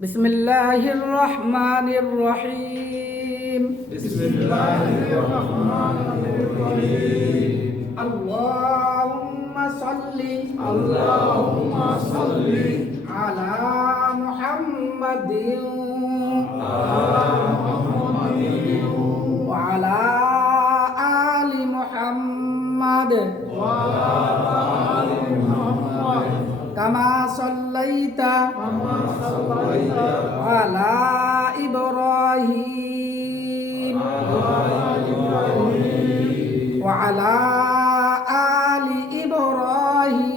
বিসমিল্লাহির রহমানির রহিম। বিসমিল্লাহির রহমানির রহিম। আল্লাহুম্মা সাল্লি আলা মুহাম্মাদিন ওয়া আলা আলি মুহাম্মাদ কামা সাল্লাইতা আলা ইব্রাহিম ওয়া আলা আলি ইব্রাহিম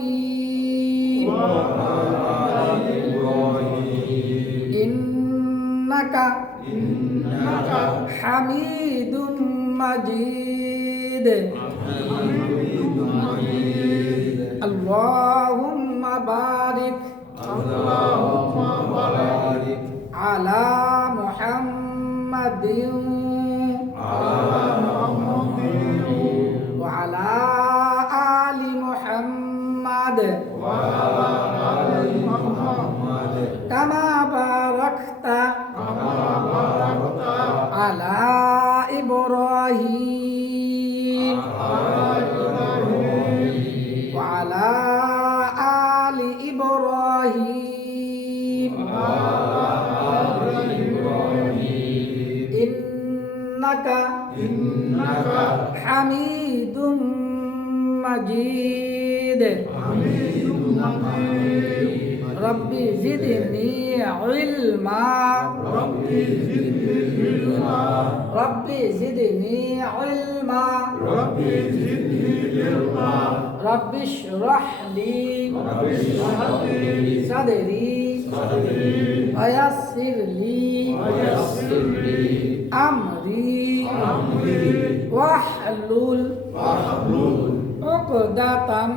ইন্নাকা হামিদুম মাজিদ। আল্লাহুম্মা বারিক আলা মুহাম্মাদিন ওয়া আলা আলি মুহাম্মাদ কামা বারাকতা আলা ইব্রাহিম ওয়া আলা আলি ইব্রাহিম ইন্নাকা হামিদুম মাজিদ। রব্বি জিদনি ইলমা রব্বি জিদনি ইলমা রব্বি ইশরাহ লি সাদরি ওয়ায়াসসির লি আমরি ওয়াহলুল উকদাতাম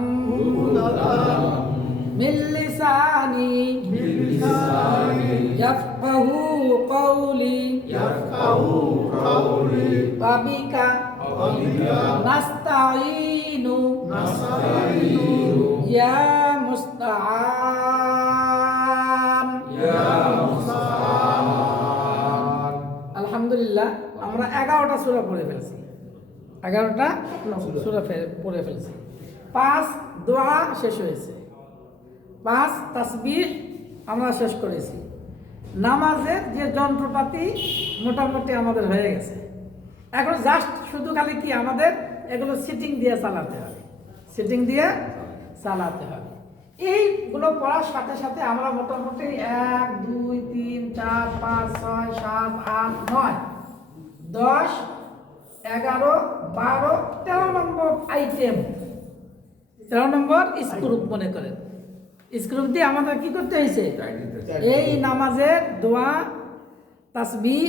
মিন লিসানি ইয়াফকাহু কওলি ওয়া বিকা নাস্তাঈনু ইয়া মুস্তাআন। আলহামদুলিল্লাহ, আমরা 11টা সূরা পড়ে ফেলছি। 11টা সূরা পড়ে ফেলছি। 5 দোয়া শেষ হয়েছে, 5 তাসবিহ আমরা শেষ করেছি। নামাজের যে যন্ত্রপাতি মোটামুটি আমাদের হয়ে গেছে। এখন জাস্ট শুধু খালি কি আমাদের এগুলো সিটিং দিয়ে চালাতে হবে, সিটিং দিয়ে চালাতে হবে। এইগুলো পড়ার সাথে সাথে আমরা মোটামুটি 1 2 3 4 5 6 7 8 9 10 11 12 13 নম্বর আইটেম, 13 নম্বর স্ক্রুপ মনে করেন। স্ক্রুপ দিয়ে আমাদের কি করতে হয়েছে? এই নামাজের দোয়া তাসবিহ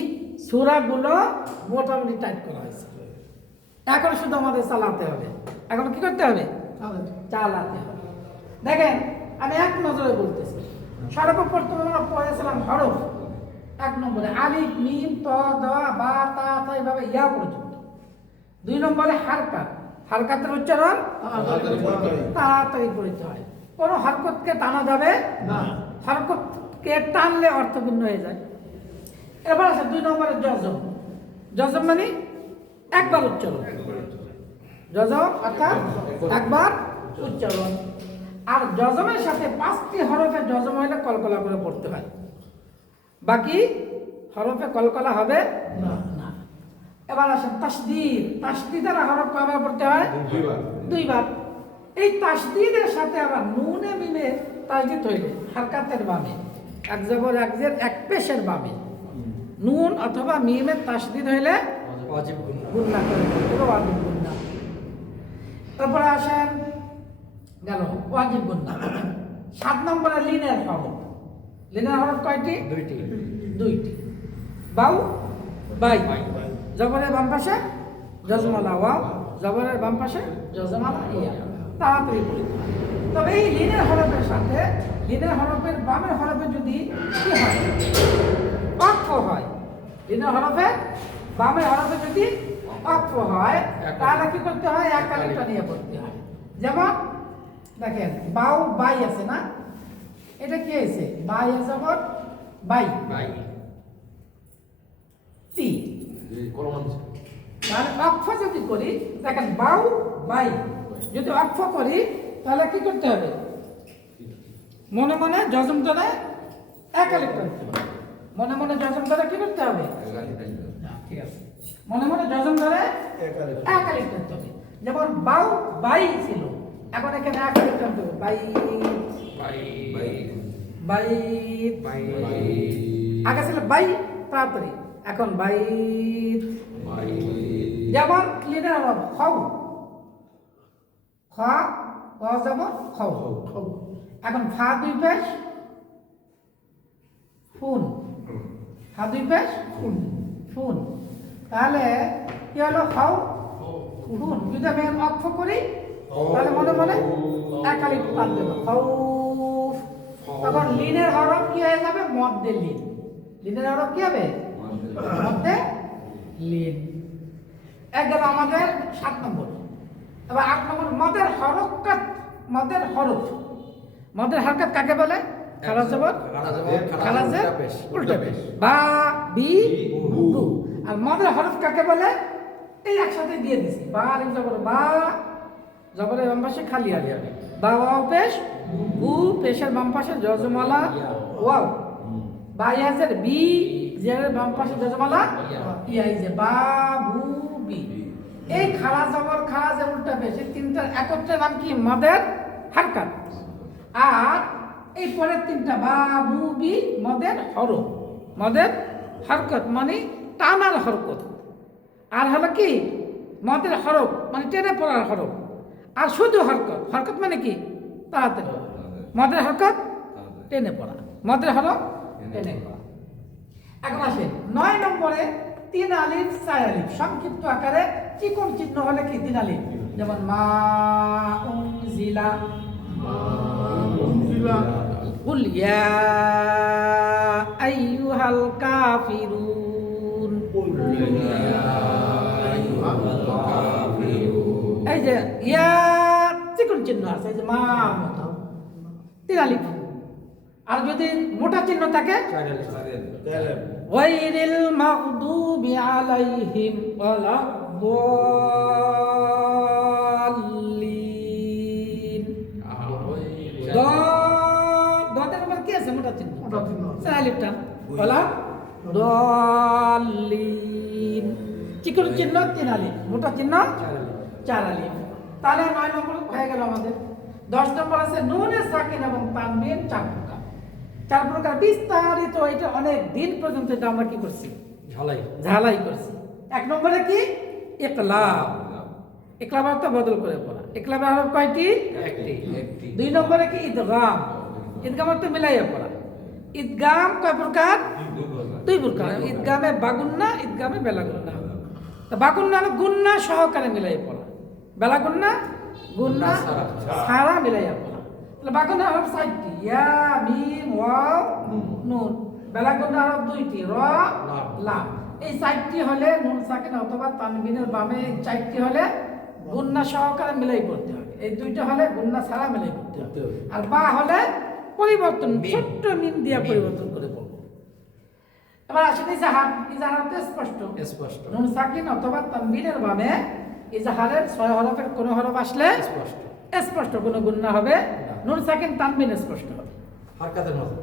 সূরাগুলো মোটামুটি টাইট করা হয়েছে। এখন শুধু আমাদের চালাতে হবে। এখন কি করতে হবে? চালাতে হবে। দেখেন, আমি এক নজরে বলতেছি। সর্বপ্রথম আমরা পড়েছিলাম হরফ। 1 নম্বরে আলিফ মিম ত দ বা তা এইভাবে ইয়া পর্যন্ত। 2 নম্বরে হারকাত, হারকাতের উচ্চারণ তাড়াতাড়ি পড়তে হয়। কোনো হরকতকে টানা যাবে না, হরকতকে টানলে অর্থপূর্ণ হয়ে যায়। এবার আছে 2 নম্বরে জজম। জজম মানে একবার উচ্চারণ, জজম অর্থাৎ একবার উচ্চারণ। আর জজমের সাথে 5টি হরফে জজম হলে কলকলা করে পড়তে হয়, বাকি হরফে কলকলা হবে না। এবার আসে তাসদীদ। তাসদীদের হরফ কয়বার পড়তে হয়? 2 বার। এই তাসদীদের সাথে আবার নুনে মিমে তাসদীদ হইলে হারকাতের বামে, এক জবর এক জের এক পেশের বামে নুন অথবা মিমের তাসদীদ হইলে ওয়াজিব গুন্না করে পড়তে হবে, ওয়াজিব গুন্না। তারপরে আসেন গেল ওয়াজিব গুন্না। 7 নম্বরে লিনের হরফ। লিনের হরফ কয়টি? 2টি। বাউ বাই, জবরের বাম পাশে জজমালা ওয়াও, জবরের বাম পাশে জজমালা ইয়া। তাড়াতাড়ি পড়ি। তবে এই লিনের হরফের সাথে লিনের হরফের বামের হরফে যদি কি হয়? অক্ষ হয়। লিনের হরফে বামের হরফে যদি অক্ষ হয় তাহলে কি করতে হয়? এক আলিফটা নিয়ে পড়তে হয়। যেমন দেখেন বাউ বাই আছে না, এটা কি হয়েছে? বাই জবর বাই বাই তি। কলম তাহলে অক্ষ যদি করি দেখেন বাউ বাই, যদি অক্ষ করি তাহলে কি করতে হবে? মনে মনে জজম করে এক আলিফ টানতে হবে। মনে মনে জজম করে কি করতে হবে? ঠিক আছে, মনে মনে জজম করে এক আলিফ টানতে হবে। যেমন বাউ বাই ছিল, এখন এখানে এক আলিফ টানতে হবে। Bye bye bye bye bye আগে ছিল বাই তাড়াতাড়ি, এখন বাই। বাই যেমন ক্লিনার অভাব খাও, খা যাব খাও, এখন ফা দুই পেশ ফুন, ফা দুই পেশ ফুন ফুন, তাহলে কি হলো? খাও ফুন। যদি আমি অক্ষ করি তাহলে মনে মনে একালি টান দেব, খাও। তখন লিনের হরফ কি হয়ে যাবে? মধ্যে লিন। লিনের হরফ কি হবে? মধ্যে লিন। এক গেল আমাদের 7 নম্বর। এবার 8 নম্বর মদের হরকত। মদের হরফ, মদের হরকত কাকে বলে? খারাজ জবর খারাজে উল্টা পেশ, বা বি বু। আর মদের হরফ কাকে বলে? এই একসাথে দিয়ে দিছি, বা আলিফ জবর বা, জবরের বাম পাশে খালি আলিফ, বা ওয়াও পেশ, বু পেশের বাম পাশে জজমালা ওয়াও, বা ইয়াজের বি, জেরের বাম পাশে জজমালা ইয়া, এই যে বা বু বি। এই খারা জবর খারাজের উল্টা পেশ, এই তিনটার একত্রে নাম কি? মদের হরকত। আর এই পরের তিনটা বা বু বি মদের হরফ, মদের হরকত মানে টানার হরকত। আর হলো কি? মদের হরফ মানে টেনে পড়ার হরফ। আর শুধু হরকত, হরকত মানে কি? তাড়াতাড়ি। মদের হরকত টেনে পড়া, মদের হরফ টেনে পড়া। এখন আসেন 9 নম্বরে 3 আলিফ 4 আলিফ সংক্ষিপ্ত আকারে চিকন চিহ্ন হলে কি? 3 আলিফ। যেমন মা উনজিলা, কুল ইয়া আইয়ুহাল কাফিরুন। এই যে ইয়া চিকন চিহ্ন আছে, এই যে মা মতো 3 আলিফ। আর যদি মোটা চিহ্ন থাকে গায়রিল মাগদুবি আলাইহিম ওয়ালাদ-দাল্লিন। দতের উপর কি আছে? মোটা চিহ্ন, চার আলিফটা ওয়ালাদ-দাল্লিন। চিকন চিহ্ন 3 আলিফ, মোটা চিহ্ন 4 আলিফ। তাহলে 9 নম্বর হয়ে গেল আমাদের। 10 নম্বর আছে নুনে সাকিন এবং তানবিন 4 প্রকার। 4 প্রকার বিস্তারিত, এটা অনেক দিন পর্যন্ত এটা আমরা কি করছি? ঝালাই করছি। 1 নম্বরে কি? ইকলাব। ইকলাব অর্থ বদল করে পড়া। ইকলাবের হরফ কয়টি? একটি। 2 নম্বরে কি? ইদগাম। ইদগাম অর্থ মিলাইয়া পড়া। ইদগাম কয় প্রকার? 2 প্রকার। ইদগামে বাগুন্না, ইদগামে বেলাগুন্না। তো বাগুন্না হলো গুন্না সহকারে মিলাইয়া পড়া, বেলাগুন্না গুন্না ছাড়া মিলাইয়া পড়া। তাহলে বাগুন্না হরফ 4টি, ইয়া মিম ওয়াও নুন। বেলাগুন্না হরফ 2টি, র লাম। এই 4টি হলে নুন সাকিন অথবা তানবিনের বামে 4টি হলে গুন্না সহকারে মিলাই পড়তে হবে। এই 2টা হলে গুন্না ছাড়া মিলাই পড়তে হবে। আর বা হলে পরিবর্তন, ছোট্ট মিম দিয়ে পরিবর্তন করে পড়বো। এবার আসেন ইজাহার। ইজাহার তো স্পষ্ট, নুন সাকিন অথবা তানবিনের বামে ইজাহারের 6 হরফের কোন হরফ আসলে স্পষ্ট, কোনো গুন্না হবে। নুন সাকিন তানবিন স্পষ্ট হবে হরকতের মতো।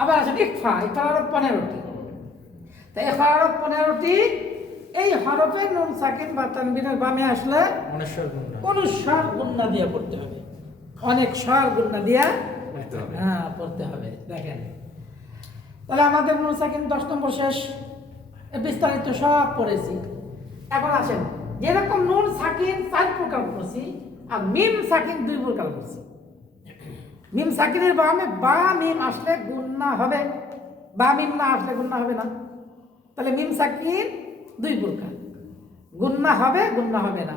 আবার আসেন ইকফা। ইকফা হরফ 15টি। তো ইকফা হরফ 15টি। এই হরফের নুন সাকিন বা তানবিনের বামে আসলে অনুস্বার গুন্না দিয়ে পড়তে হবে, অনেক স্বর গুন্না দিয়ে পড়তে হবে। দেখেন তাহলে আমাদের নুন সাকিন 10 নম্বর শেষ, বিস্তারিত সব পড়েছি। এখন আসেন যেরকম নুন সাকিন 4 প্রকার পড়ছি, আর মিম সাকিন 2 প্রকার পড়ছি। মিম সাকিনের বামে বা মিম আসলে গুন্না হবে, বা মিম না আসলে গুন্না হবে না। তাহলে মিম সাকিন 2 প্রকার, গুন্না হবে, গুন্না হবে না।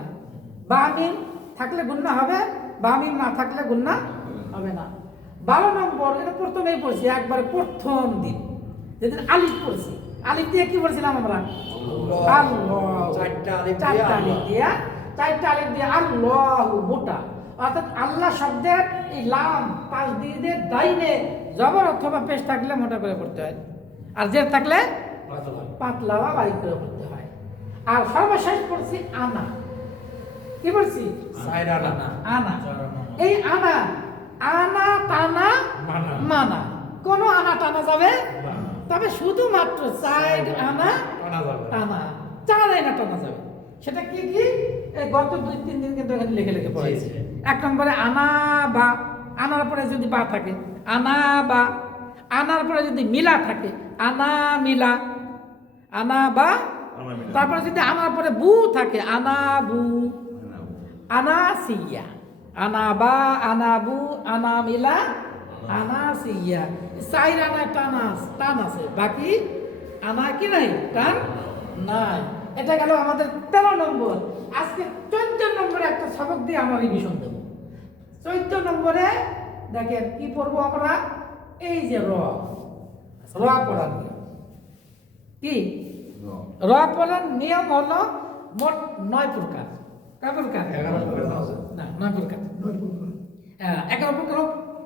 বা মিম থাকলে গুন্না হবে, বা মিম না থাকলে গুন্না হবে না। 12 নম্বর, এটা প্রথমেই পড়ছি, একবারে প্রথম দিন যেদিন আলিফ পড়ছি। আলিফ দিয়ে কি পড়ছিলাম আমরা? আল্লাহ। 4টা আলিফ দিয়ে আল্লাহ মোটা, অর্থাৎ আল্লাহ শব্দের এই লাম তাসদীদের ডাইনে জবর অথবা পেশ থাকলে মোটা করে পড়তে হয়, আর জের থাকলে পাতলা বা বারিক করে পড়তে হয়। আর সর্বশেষ পড়ছি আনা। কি বলছি? আনা। এই আনা, আনা টানা মানা, কোন আনা টানা যাবে, তবে শুধুমাত্র সাইড আনা টানা, 4 আনা টানা যাবে। সেটা কি কি? এই গত 2-3 দিন কিন্তু এখানে লিখে লিখে পড়েছি। 1 নম্বরে আনা বা, আনার পরে যদি বা থাকে আনা বা, আনার পরে যদি মিলা থাকে আনা মিলা, আনা বা, তারপরে যদি আনার পরে বু থাকে আনা বু, আনা সিয়া, আনা বা, আনা বু, আনা মিলা, আনা সিয়া। 4 আনা টান আছে, বাকি আনা কি নাই, টান নাই। এটা গেল আমাদের 13 নম্বর। আজকে 14 নম্বরে একটা সবক দিয়ে আমরা রিভিশন দেব। 14 নম্বরে দেখেন কি পড়বো আমরা, এই যে র পড়ার নিয়ম। কি র পড়ার নিয়ম হলো মোট 9 প্রকার। কয় প্রকার? 11 না, 9 প্রকার। 11 প্রকার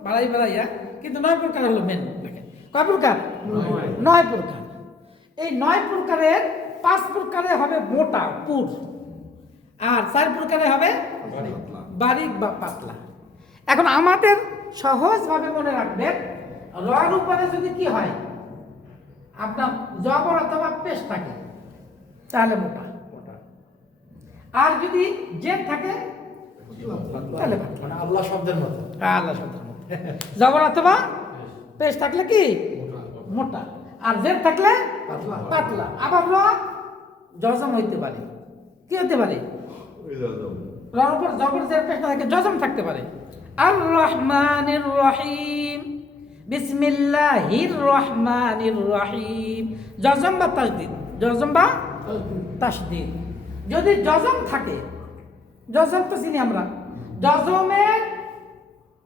বাড়াইয়া, কিন্তু 9 প্রকার হলো মেন। দেখেন কয় প্রকার? 9 প্রকার। এই 9 প্রকারের 5 প্রকারে হবে মোটা পুর, আর 4 প্রকারে হবে বারিক বা পাতলা। এখন আমাদের সহজভাবে মনে রাখবেন, রর উপরে যদি কি হয়, আপনার জবর অথবা পেশ থাকে তাহলে মোটা, আর যদি জের থাকে তাহলে পাতলা। আল্লাহ শব্দের মতো। আল্লাহ শব্দের মতো। জবর অথবা পেশ থাকলে কি মোটা, আর জের থাকলে পাতলা। আবার র জজম হইতে পারে। কি হতে পারে? রর উপর জবর জের পেশ থাকে, জজম থাকতে পারে। আর রহমানির রহিম, বিসমিল্লাহির রহমানির রহিম। জজম বা তাসদীদ, জজম বা তাসদীদ। যদি জজম থাকে, জজম তো চিনি আমরা, জজমে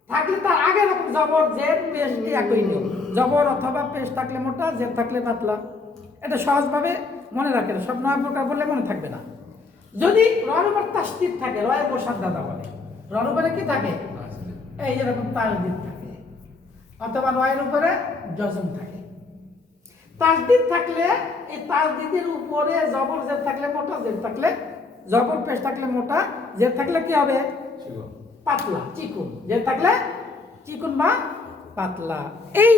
থাকলে তার আগে জবর জের পেশ একই নিয়ম। জবর অথবা পেশ থাকলে মোটা, জের থাকলে পাতলা। এটা সহজভাবে মনে রাখেন, সব 9 প্রকার বললে মনে থাকবে না। যদি রর উপর তাসদীদ থাকে, রয়ের বসার দাদা বলে, রর উপরে কি থাকে, এই যেরকম তাসদীদ থাকে, অথবা রয়ের উপরে জজম থাকে। তাসদীদ থাকলে এই তাসদীদের উপরে জবর জের থাকলে মোটা, জের থাকলে জবর পেশ থাকলে মোটা, জের থাকলে কি হবে পাতলা চিকুন, জের থাকলে চিকুন বা পাতলা। এই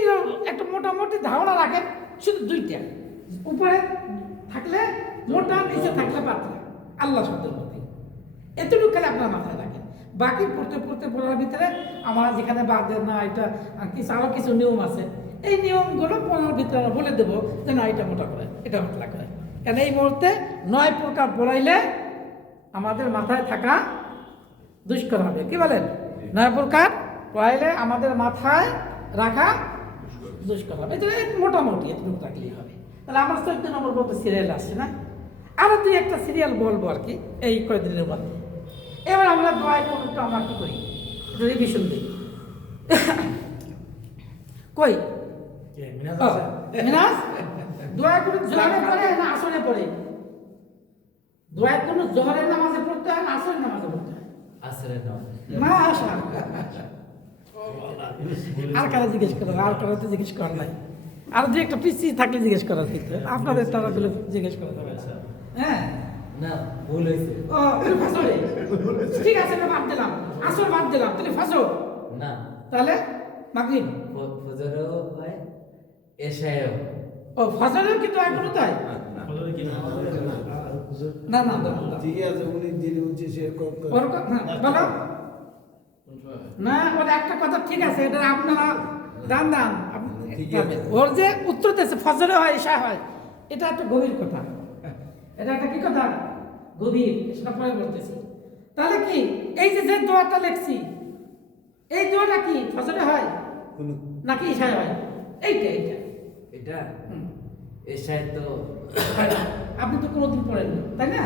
একটা মোটামুটি ধারণা রাখেন, শুধু 2টা, উপরে থাকলে মোটা, নিচে থাকলে পাতলা, আল্লাহ শব্দের মধ্যে। এতটুকু খালি আপনার মাথায় রাখেন। বাকি পড়তে পড়ার ভিতরে আমরা যেখানে বাদ না, এটা কিছু আরো কিছু নিয়ম আছে, এই নিয়মগুলো পড়ার ভিতরে আমরা বলে দেবো যে না এটা মোটা করে, এটা পাতলা করে। কারণ এই মুহূর্তে 9 প্রকার পড়াইলে আমাদের মাথায় থাকা দুষ্কর হবে। কি বলেন? 9 প্রকার পড়াইলে আমাদের মাথায় রাখা দুষ্কর হবে। এটা মোটামুটি এতটুকু থাকলেই হবে। তাহলে আমার 14 নম্বর বলতে সিরিয়াল আসছে না, আরো 2-1টা সিরিয়াল বলবো আর কি এই কয়েকদিনের মধ্যে। এবার আমরা দোয়া করতে আমরা কি করি, রিভিশন দিই। কই মিনাজ দোয়া করে জোহরে পড়ে না আসরে পড়ে? দোয়া কোনো জোহরের নামাজে পড়তে হয় না আসরের নামাজে পড়তে হয়? আসরের নামাজ। মাশাআল্লাহ। আর কারা জিজ্ঞেস করো, আর কারা তো জিজ্ঞেস করার নাই। আর 2-1টা পিসি থাকলে জিজ্ঞেস করার কিন্তু আপনাদের তারাগুলো জিজ্ঞেস করা যাবে। হ্যাঁ না, ভুল হয়েছে। ও ফজরে ঠিক আছে, আমি বাদ দিলাম, আসর বাদ দিলাম, তাহলে ফজর না, তাহলে মাগরিব। ফজরও হয়, এশায়ও। ও ফজরের কি দোয়া করতে হয়? না না ঠিক আছে, উনি যিনি হচ্ছে সে ওরকম না, বলো না। ওর একটা কথা ঠিক আছে, এটা আপনারা দান ওর যে উত্তর দিয়েছে ফজরে হয়, এশা হয়, এটা একটা গভীর কথা। এটা একটা কি কথা গভীর, সেটা পরে বলতেছি। তাহলে কি এই যে দোয়াটা লিখছি, এই দোয়াটা কি ফজরে হয় নাকি এশায় হয়? এইটা এটা এশায় তো হয় না। আপনি তো কোনোদিন পড়েননি, তাই না?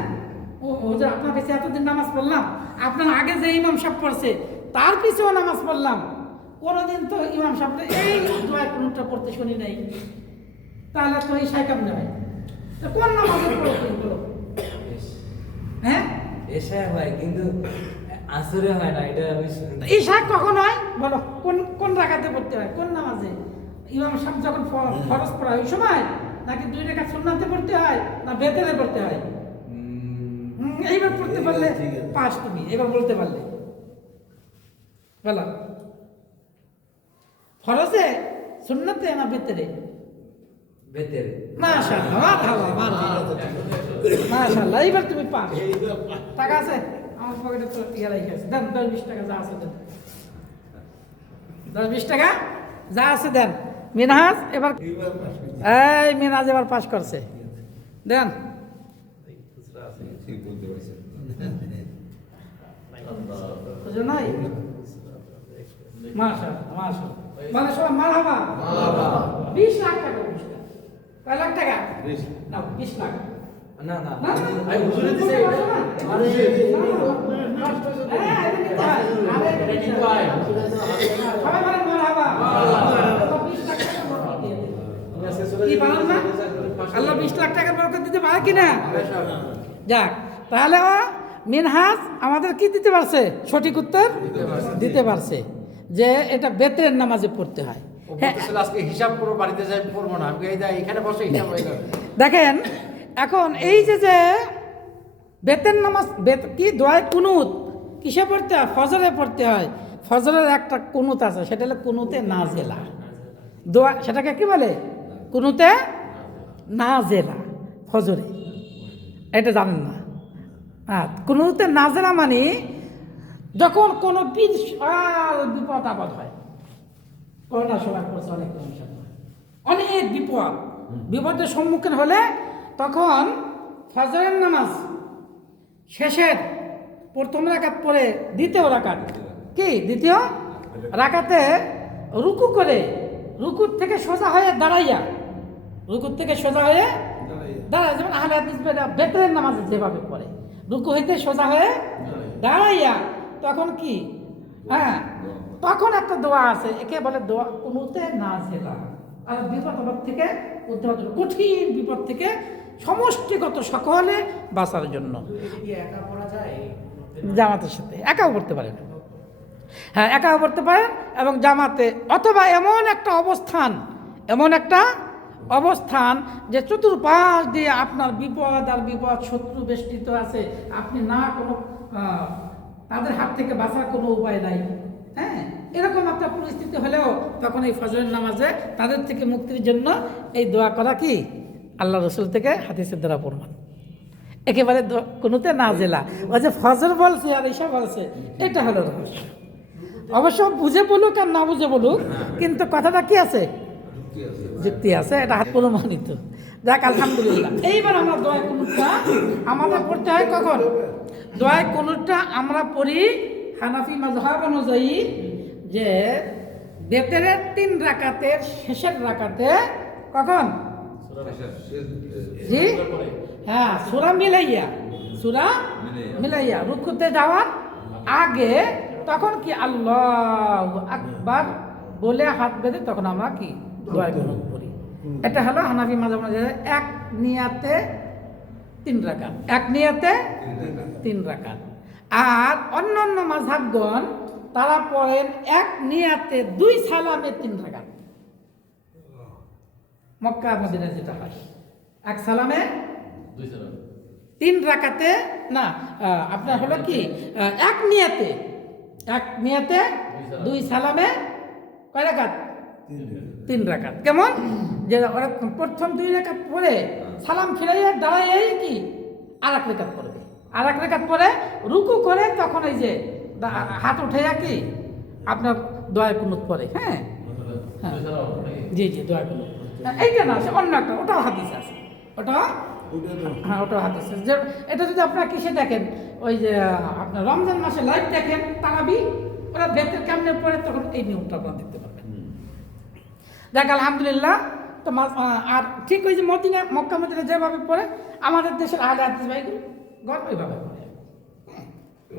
ও যে আপনার কাছে এতদিন নামাজ পড়লাম, আপনার আগে যে ইমাম সাহেব পড়ছে তার পিছেও নামাজ পড়লাম, কোনোদিন তো ইমাম সাহেব এই দোয়া কোনটা পড়তে শুনি নাই, তাহলে তো এশায় কেমন হয়? তো কোন নামাজে পড়ো? হ্যাঁ এশায় হয়, কিন্তু আসরে হয় না, এটা আমি শুনি। ঈশা কখন হয় বলো, কোন কোন রাকাতে পড়তে হয়, কোন নামাজে? ইমাম সাহেব যখন ফরজ পড়ায় ওই সময়, নাকি 2 রাকাত সুন্নাতে পড়তে হয়, না বেতেরে পড়তে হয়? এইবার পড়তে পারলে ঠিক আছে। পাস তুমি, এবার বলতে পারলে বলো, ফরজে, সুন্নাতে না বেতেরে? বেতেরে। মাশাআল্লাহ, মারহাবা, মারহাবা, মাশাআল্লাহ, এইবার তুমি পাস। টাকা আছে আমার পকেটে? তো ইয়া রাখি আছে, দেন 10-20 টাকা যা আছে দেন, 10-20 টাকা যা আছে দেন। মিনহাজ এবার, এই মিনহাজ এবার পাস করছে, দেন। বুঝো নাই? মাশাআল্লাহ, মাশাআল্লাহ, মানে সবাই মারহাবা, 20 লাখ টাকা পুরস্কার। কয় লাখ টাকা? না 20 লাখ। না না, না, না, আমি হুজুরে দিছি এটা। আরে, সবাই বলেন মারহাবা। আল্লাহ 20 লাখ টাকা বরকত দিয়ে দেবে। কি বলেন না? আল্লাহ 20 লাখ টাকা বরকত দিতে পারে কিনা? যাক, তাহলে ও মিনহাজ আমাদের কি দিতে পারছে? সঠিক উত্তর দিতে পারছে যে এটা বেতের নামাজে পড়তে হয়। হ্যাঁ, আজকে হিসাব করে বাড়িতে যাই পড়বো না, আমি এই যে এখানে বসে হিসাব হয়ে যাবে। দেখেন এখন এই যে বেতের নামাজ, কি দোয়ায় কুনুত কিসে পড়তে হয়? ফজরে পড়তে হয়। ফজরের একটা কুনুত আছে, সেটা হলো কুনুতে নাজেলা। দোয়া সেটাকে কি বলে? কুনুতে নাজেলা, ফজরে। এটা জানেন না? হ্যাঁ, কুনুতে নাজেলা মানে যখন কোনো বিশাল বিপদ আপদ হয়। করোনার সময় পড়ছে অনেক মানুষের, অনেক বিপদের সম্মুখীন হলে তখন ফজরের নামাজ শেষের প্রথম রাকাত পরে দ্বিতীয় রাকাত, কি দ্বিতীয় রাকাতে রুকু করে, রুকুর থেকে সোজা হয়ে দাঁড়াইয়া, রুকুর থেকে সোজা হয়ে দাঁড়ায়, যেমন আহলে হাদিস বেতরের নামাজে যেভাবে পড়ে, রুকু হইতে সোজা হয়ে দাঁড়াইয়া তখন কি, হ্যাঁ, তখন একটা দোয়া আছে, একে বলে দোয়া কুনুতে নাজেলা। আর বিপদ আপদ থেকে উদ্ধার, কঠিন বিপদ থেকে সমষ্টিগত সকলে বাঁচার জন্য জামাতের সাথে একাও পড়তে পারেন। হ্যাঁ, একাও পড়তে পারেন এবং জামাতে, অথবা এমন একটা অবস্থান যে চতুর্পাশ দিয়ে আপনার বিপদ আর বিপদ, শত্রু বেষ্টিত আছে, আপনি না কোনো তাদের হাত থেকে বাঁচার কোনো উপায় নাই। হ্যাঁ, এরকম একটা পরিস্থিতি হলেও তখন এই ফজরের নামাজে তাদের থেকে মুক্তির জন্য এই দোয়া করা কি আল্লাহ রসুল থেকে হাদিসের দ্বারা প্রমাণ। একেবারে কোনোতে নাজেলা, ওই যে ফজর বলছে আর ঈশা বলছে, এটা হলো রহস্য। অবশ্য বুঝে বলুক আর না বুঝে বলুক, কিন্তু কথাটা কি আছে? যুক্তি আছে, এটা হাত প্রমাণিত। যাক, আলহামদুলিল্লাহ। এইবার আমরা দোয়া কুনুতটা আমাদের পড়তে হয় কখন? দোয়া কুনুতটা আমরা পড়ি হানাফি মাযহাব অনুযায়ী, যে বেতেরের 3 রাকাতের শেষের রাকাতে। কখন? জি হ্যাঁ, সূরা মিলাইয়া রুকুতে যাওয়ার আগে, তখন কি আল্লাহু আকবার বলে হাত বেঁধে তখন আমরা কি দোয়া কুনুত পড়ি। এটা হলো হানাফি মাযহাব অনুযায়ী এক নিয়াতে 3 রাকাত, এক নিয়াতে 3 রাকাত। আর অন্যান্য মাযহাবগণ তারা পড়েন এক নিয়াতে 2 সালামে 3 রাকাত। মক্কা মদিনা যেটা হয়, এক সালামে 3 রাকাতে, না আপনার হলো কি এক নিয়াতে 2 সালামে কয় রাকাত? 3 রাকাত। কেমন? যে ওরা প্রথম 2 রাকাত পরে সালাম ফিরাইয়া দাঁড়াই কি আর 1 রাকাত পড়বে, আর 1 রাকাত পরে রুকু করে তখন এই যে হাত উঠাইয়া কি আপনার দোয়া কুনুত পড়ে। হ্যাঁ, জি দোয়া কুনুত। এইটা না, অন্য একটা, ওটাও হাদিস আছে, ওটাও হাদিস আছে। যে এটা যদি আপনারা কিসে দেখেন, ওই যে আপনার রমজান মাসে লাইভ দেখেন তারাবি, ওরা বেতের কেমনে পড়ে, তখন এই নিয়মটা আপনারা দেখতে পারবেন। দেখ, আলহামদুলিল্লাহ। তো আর ঠিক ওই যে মক্কা মদিনা যেভাবে পড়ে, আমাদের দেশের আহলে হাদিস ভাইগুলো গল্প ওইভাবে পড়ে।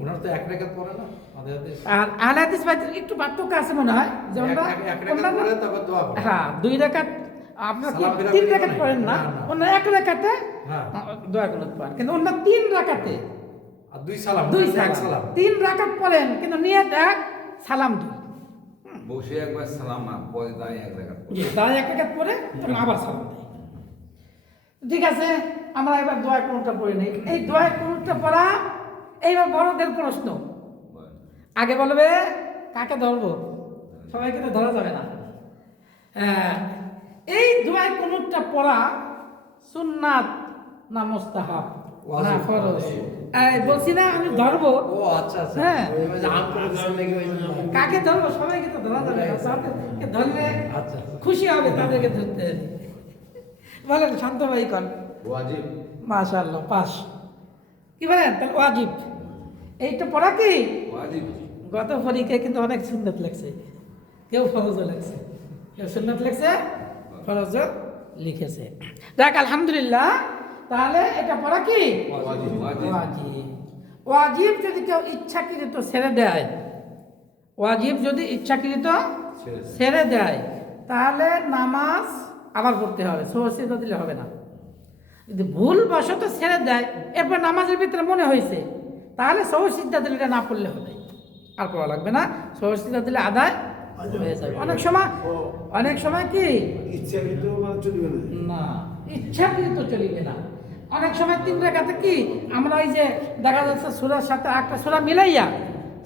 ওনার তো 1 রাকাত পড়ে না আমাদের দেশে। আর আহলে হাদিস ভাইদের একটু পার্থক্য আছে মনে হয়, যেমন এক রাকাত পড়ে তারপর দোয়া পড়ে। হ্যাঁ, 2 রাকাত আপনার কি সালাম ফিরাতে 3 রাকাত পড়েন না, না। অন্য 1 রাকাতে হ্যাঁ। দোয়া কুনুত পড়েন, কিন্তু অন্য 3 রাকাতে আর 2 সালাম, দুই এক সালাম 3 রাকাত পড়েন কিন্তু নিয়ত এক, সালাম 2। বসে একবার সালাম পরে দাঁড়িয়ে এক জায়গা দাঁড়ায় এক রাকাত পরে তখন আবার সালাম দেয়। ঠিক আছে, আমরা এবার দোয়া কুনুতটা পড়ে নেই। এই দোয়া কুনুতটা পড়া এইবার বড়দের প্রশ্ন। আগে বলবে কাকে ধরবো, সবাইকে তো ধরা যাবে না। এই দোয়া কুনুতটা পড়া সুন্নাত না মুস্তাহাব না ফরজ? বলছি না আমি ধরবো। ও আচ্ছা আচ্ছা। হ্যাঁ। ওই যে আম করে দিছেন নাকি ওই জন্য। কাকে ধরবো, সবাইকে তো ধরা যাবে না। তাদেরকে ধরলে আচ্ছা। খুশি হবে, তাদেরকে ধরতে। বলেন শান্ত ভাই কর। ওয়াজিব মাশাআল্লাহ, পাস। কি বলেন তাহলে ওয়াজিব এইটা পড়া কি? ওয়াজিব গত পরীক্ষায় কিন্তু অনেক সুন্নত লেখছে, কেউ ফরজও লেখছে, কেউ সুন্নত লেখছে, ফরজও লিখেছে। দেখ আলহামদুলিল্লাহ। তাহলে এটা পড়া কি? ওয়াজিব ওয়াজিব ওয়াজিব। ওয়াজিব যদি কেউ ইচ্ছাকৃত ছেড়ে দেয়, ওয়াজিব যদি ইচ্ছাকৃত ছেড়ে দেয় তাহলে নামাজ আবার পড়তে হবে, সহসিদ্ধা দিলে হবে না। যদি ভুল বশত ছেড়ে দেয় এরপর নামাজের ভিতরে মনে হয়েছে, তাহলে সহসিদ্ধা দিলে এটা না পড়লে হবে, আর পড়া লাগবে না। সহসিদ্ধা দিলে আদায় হয়ে যাবে। অনেক সময় কি ইচ্ছাকৃত মানে চলবে না। না, ইচ্ছাকৃত চলিবে না। অনেক সময় 3 রাকাতে কি আমরা ওই যে দেখা যাচ্ছে সূরার সাথে আরেকটা সূরা মিলাইয়া,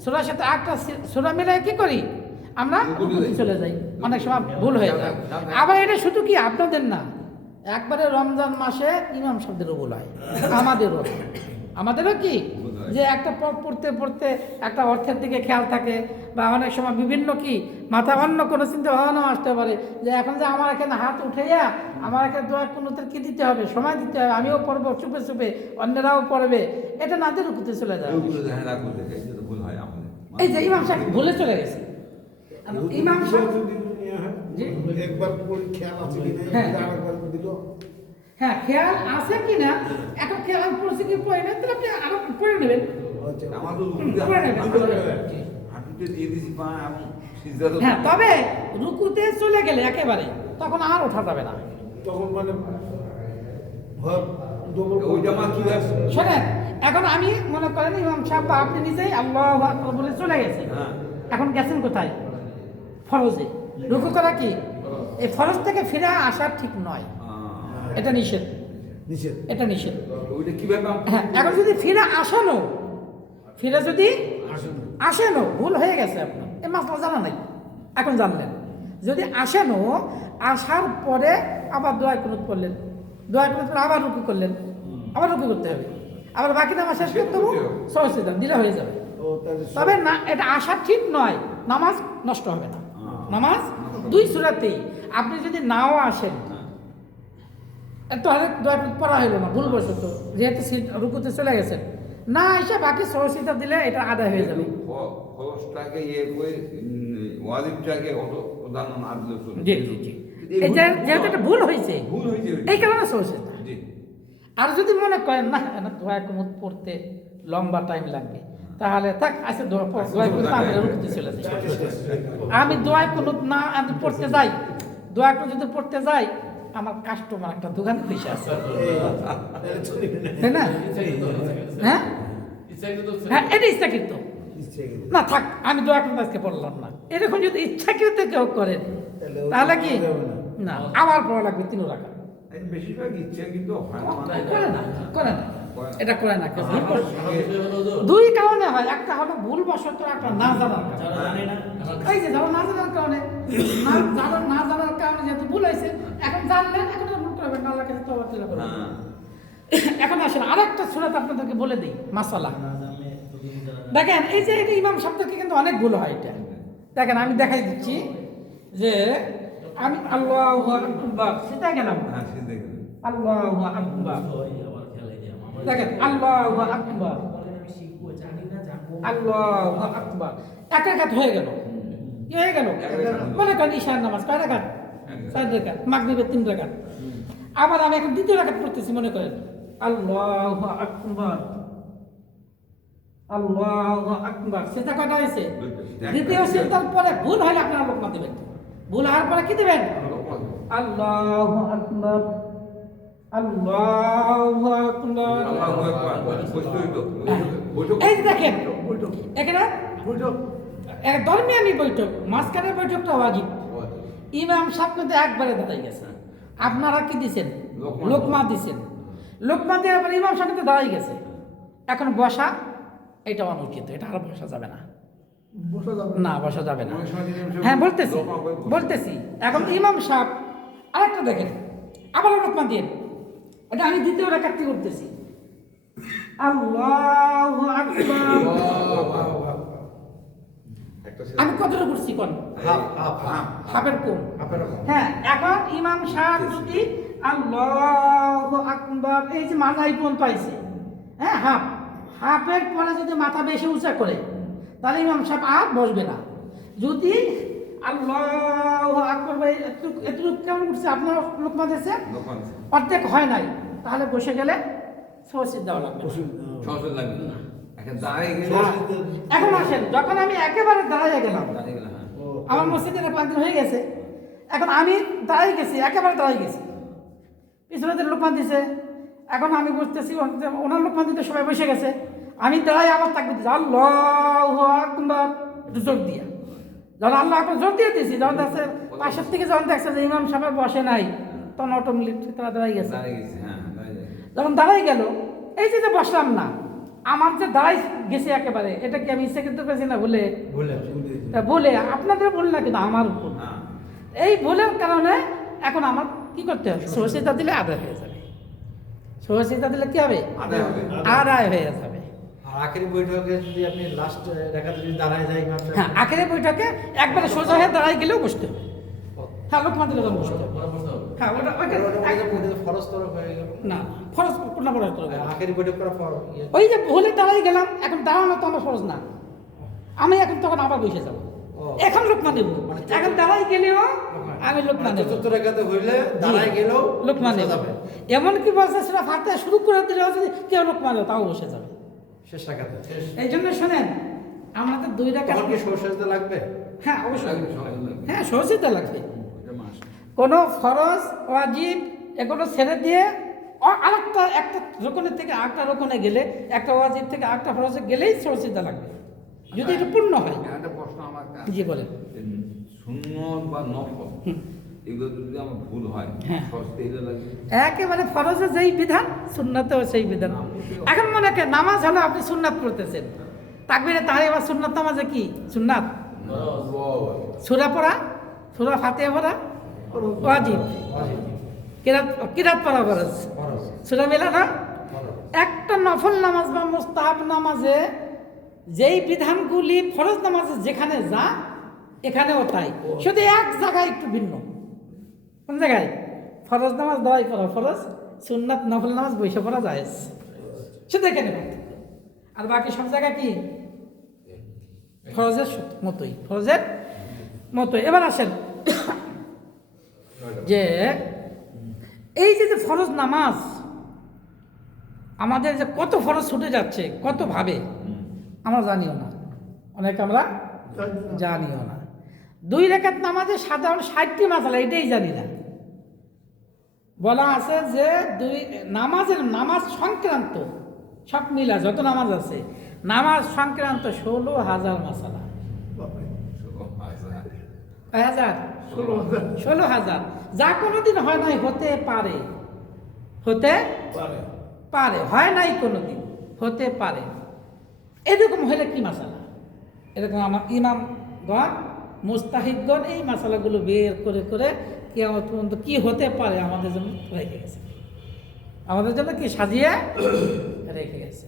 সূরার সাথে আরেকটা সূরা মিলাই কি করি আমরা রুকুতে চলে যাই, অনেক সময় ভুল হয়ে যায়। আবার এটা শুধু কি আপনাদের না, একবারে রমজান মাসে ইমাম সাহেবদেরও ভুল হয়, আমাদেরও কি যে একটা পথ পড়তে পড়তে একটা অর্থের দিকে খেয়াল থাকে, বা অনেক সময় বিভিন্ন কি মাথা অন্য কোনো চিন্তা ভাবনা আসতে পারে যে এখন যে আমার এখানে হাত উঠাইয়া আমার এখানে দোয়া কুনুতের কি দিতে হবে, সময় দিতে হবে, আমিও পড়বো চুপে চুপে, অন্যরাও পড়বে, এটা নাদের রুকুতে চলে যাবে। ভুল হয় আমাদের এই যে ইমাম সাহেব ভুলে চলে গেছে, ইমাম সাহেব যদি নেওয়া হয়, একবার পড়ে খেয়াল আছে কি নাই, হ্যাঁ। আরেকবার দিল হ্যাঁ খেয়াল আছে কিনা, এখন খেয়াল আমি পড়ছি কি পড়ে না, তাহলে আপনি আরো পড়ে নেবেন, আচ্ছা। আমার তো পড়ে নেবেন। হাঁটুতে দিয়ে দিছি পা এবং সিজদা তো হ্যাঁ, তবে রুকুতে চলে গেলে একেবারে তখন আর ওঠা যাবে না। তখন মানে ভয় ডবল ওইটা মা কি হয়? শোনেন, এখন আমি মনে করেন ইমাম সাহেব বা আপনি নিজেই আল্লাহু আকবার বলে চলে গেছে, হ্যাঁ। এখন গেছেন কোথায়? ফরজে। রুকু করা কি এই ফরজ থেকে ফিরে আসা ঠিক নয়, এটা নিষেধ, নিষেধ। এটা নিষেধ। ওইটা কিভাবে হ্যাঁ, এখন যদি ফিরে আসেনও, ফিরে যদি আসেনও, ভুল হয়ে গেছে আপনার, এই মাসলা জানা নাই, এখন জানলেন। যদি আসেনও, আসার পরে আবার দোয়া কুনুত করলেন, দোয়া কুনুত করে আবার রুকু করলেন, আবার রুকু করতে হবে, আবার বাকি নামাজ শেষ করতে হবে, সহজে দিলে হয়ে যাবে। ও তাহলে তবে না, এটা আসা ঠিক নয়, নামাজ নষ্ট হবে না। নামাজ 2 সূরাতেই আপনি যদি নাও আসেন, তাহলে দোয়া কুনুত পড়া হইল না ভুলবশত, যেহেতু রুকুতে চলে গেছেন, না এসে বাকি সহসিদ্ধা দিলে এটা আদায় হয়ে যাবে। খরচটাকে ইয়ে করে ওয়াজিবটাকে অত প্রাধান্য না দিলেও চলবে। জি জি জি, এই যেহেতু এটা ভুল হয়েছে, ভুল হয়েছে এই কারণে সহসিদ্ধা। জি আর যদি মনে করেন না দোয়া কুনুত পড়তে লম্বা টাইম লাগবে, তাহলে থাক আচ্ছা দোয়া কুনুত আমি রুকুতে চলে যাই। আমি দোয়া কুনুত না আমি পড়তে যাই, দোয়া কুনুত যদি পড়তে যাই, আমার কাস্টমার একটা দোকানে বসে আছে, তাই না? হ্যাঁ হ্যাঁ, এটা ইচ্ছাকৃত ইচ্ছাকৃত। না, থাক আমি দোয়া কুনুত আজকে পড়লাম না, এরকম যদি ইচ্ছাকৃত কেউ করেন তাহলে কি না, আবার পড়া লাগবে 3 রাকাত। বেশিরভাগ ইচ্ছে কিন্তু হয় না। করে না, করে না, এটা করে না কেউ, ভুল করে। 2 কারণে হয়, একটা হলো ভুল বশত, একটা না জানার কারণে। এই যে ধরো না জানার কারণে, না জানার কারণে যেহেতু ভুল হয়েছে, এখন জানলেন, এখন আর ভুল করবেন না, আল্লাহর কাছে তওবা করবেন। হ্যাঁ। এখন আসেন আরেকটা সূরা আপনাদেরকে বলে দিই, মাসালা। দেখেন এই যে এটা ইমাম শব্দকে কিন্তু অনেক ভুল হয় এটা। দেখেন আমি দেখাই দিচ্ছি যে আমি আল্লাহু আকবার সেটা গেলাম, হ্যাঁ, সিজদা গেলে। আল্লাহু আকবার, দেখেন আল্লাহু আকবার, আল্লাহু আকবার, এক রাকাত হয়ে গেল। কি হয়ে গেল? মনে করেন ঈশার নামাজ কয় রাকাত? 4 রাকাত, মাগরিবের 3 রাকাত। আবার আমি এখন 2য় রাকাত পড়তেছি, মনে করেন আল্লাহু আকবার, আল্লাহু আকবার, সেটা কয়টা হয়েছে? 2য় সিজদার পরে ভুল হলে আপনারা লোকমা দিবেন, ভুল হওয়ার পরে কি দিবেন? আল্লাহু আকবার, আল্লাহু আকবার। আল্লাহু আকবার। বুঝতেই তো। বৈঠক এই যে দেখেন বৈঠক এখানে বৈঠক এক দরমিয়ানি বৈঠক, মাঝখানের বৈঠকটা ওয়াজিব। ইমাম সাহেব কিন্তু একবারে দাঁড়াই গেছে, আপনারা কি দিছেন? লোকমা। লোকমা দিছেন। লোকমা দেওয়ার পরে ইমাম সাহেব কিন্তু দাঁড়াই গেছে। এখন বসা এটা অনুচিত, এটা আর বসা যাবে না, বসা যাবে না বসা যাবে না। অনেক সময় ইমাম সাহেব হ্যাঁ বলতেছি লোকমা করে বসে। বলতেছি। এখন ইমাম সাহেব আরেকটা দেখেন, আবার লোকমা দিন, এটা আমি দ্বিতীয় রাকাতটি করতেছি। আল্লাহু আকবার। একটা ছেলে- আমি কতটা করছি কোন হাফ হাফ হাফ হাফের কম। হাফের রকম। হ্যাঁ, এখন ইমাম সাহেব যদি আল্লাহু আকবার এই যে মাথায় কোন পাইছে, হ্যাঁ হাফ, হাফের পরে যদি মাথা বেশি উঁচা করে তাহলে ইমাম সাহেব আর বসবে না। যদি আল্লাহু আকবার ভাই একটু একটু কেমন করছে আপনার লোকমা দিয়েছে, লোকমা। অর্ধেক হয় নাই, তাহলে বসে গেলে সহসিদ দেওয়া লাগবে। সহজে লাগবে না। এখন দাঁড়িয়ে গেলে এখন আসেন, যখন আমি একেবারে দাঁড়াইয়া গেলাম, দাঁড়িয়ে গেলে হ্যাঁ। আমার মসজিদের 5 দিন হয়ে গেছে, এখন আমি দাঁড়াই গেছি, একেবারে দাঁড়াই গেছি, পিছনে লোকমান দিছে, এখন আমি বুঝতেছি ওনার লোকমান দিতে সবাই বসে গেছে, আমি দাঁড়াই আবার তাকে দিচ্ছি আল্লাহু আকবার একটু জোর দিয়া, যখন আল্লাহ আকবার জোর দিয়ে দিয়েছি, যখন দেখছে পাশের থেকে যখন দেখছে যে ইমাম সাহেব বসে নাই, তখন অটোমেটিক তারা দাঁড়াই গেছে। দাঁড়িয়ে গেছে, হ্যাঁ দাঁড়িয়ে গেছে। যখন দাঁড়াই গেল, এই যে বসলাম না, আমার যে দাঁড়াই গেছে একেবারে, এটা কি আমি ইচ্ছে করতে পেরেছি না বলে? ভুলে তা বলে আপনাদের ভুল না, কিন্তু আমার ভুল। হ্যাঁ। এই ভুলের কারণে এখন আমার কি করতে হবে? সহসিতা দিলে আদায় হয়ে যাবে, সহসিতা দিলে কি হবে? আদায় হবে। আদায় হয়ে যাবে। আর আখেরি বৈঠকে যদি আপনি লাস্ট রেখাতে যদি দাঁড়ায় যায় ইমাম সাহেব, হ্যাঁ, আখেরি বৈঠকে একবারে সোজা হয়ে দাঁড়াই গেলেও বসতে হবে। হ্যাঁ, লোকমা দিলে তখন বসতে হবে। হ্যাঁ, ওটা ফরজ তরফ হয়ে গেল। না ফরজ কোনটা ফরজ করবে? আখেরি বৈঠক করা ওই যে ভুলে দাঁড়াই গেলাম, এখন দাঁড়ানো তো আমার ফরজ না, আমি এখন তখন আবার বসে যাবো, এখন লোকমা দেবো। এখন দাঁড়াই গেলেও আমি লোকমা দেবো, চতুর্থ রেখাতে হইলে দাঁড়ায় গেলেও লোকমা বসা নেবে। যাবে। এমন কি বলছে সেটা ফাতে শুরু করে দিলে যদি কেউ লোকমা দেবে তাও বসে যাবে। শেষ রেখাতে এই জন্য শোনেন, আমাদের 2 রাকাত, তখন কি সরষেতে লাগবে? হ্যাঁ অবশ্যই, লাগবে, সহজে লাগবে। হ্যাঁ সহজেই লাগবে। ওটা মাস। কোনো ফরজ ওয়াজিব এগুলো ছেড়ে দিয়ে আরেকটা একটা রকমের থেকে আরেকটা রকমে গেলে, একটা ওয়াজিব থেকে আরেকটা ফরজে গেলেই সহজেই লাগবে, যদি এটা পূর্ণ হয়। একটা প্রশ্ন আমার কাছে। জি বলেন। সুন্নত বা নফল হুম। এগুলো যদি আমার ভুল হয়, হ্যাঁ। সস্তে এগুলো লাগবে। একেবারে ফরজে যেই বিধান, সুন্নাতেও সেই বিধান। এখন মনে করেন নামাজ হলো আপনি সুন্নাত পড়তেছেন, তাকবীরে তাহরিমা সুন্নাত নামাজে কি সুন্নাত? সূরা পড়া, সূরা ফাতিহা পড়া ওয়াজিব, কিরাত পড়া ফরজ, ফরজ সূরা মেলা না। ফরজ একটা নফল নামাজ বা মুস্তাহাব নামাজে যেই বিধানগুলি ফরজ নামাজে যেখানে যা, এখানেও তাই, শুধু এক জায়গায় একটু ভিন্ন। কোন জায়গায়? ফরজ নামাজ দাঁড়াই পড়া ফরজ, সুন্নাত নফল নামাজ বসে পড়া জায়েজ, শুধু এখানে পার্থক্য। আর বাকি সব জায়গায় কি ফরজের মতোই, ফরজের মতোই। এবার আসেন যে এই যে ফরজ নামাজ আমাদের যে কত ফরজ ছুটে যাচ্ছে, কত ভাবে আমরা জানিও না, অনেক আমরা জানিও না। 2 রাকাত নামাজে সাধারণ 60টি মাসালা, এটাই জানি না। বলা আছে যে নামাজ সংক্রান্ত সব মিলা যত নামাজ আছে, নামাজ সংক্রান্ত 16,000 মাসালা। 16,000 যা কোনোদিন হয় নাই, হতে পারে, হতে পারে, হয় নাই কোনোদিন, হতে পারে। এরকম হলে কি মাসালা? এরকম আমার ইমামগণ মুস্তাহিদগণ এই মাসালাগুলো বের করে করে কিয়ামত পর্যন্ত কি হতে পারে আমাদের জন্য রেখে গেছে, আমাদের জন্য কি সাজিয়ে রেখে গেছে।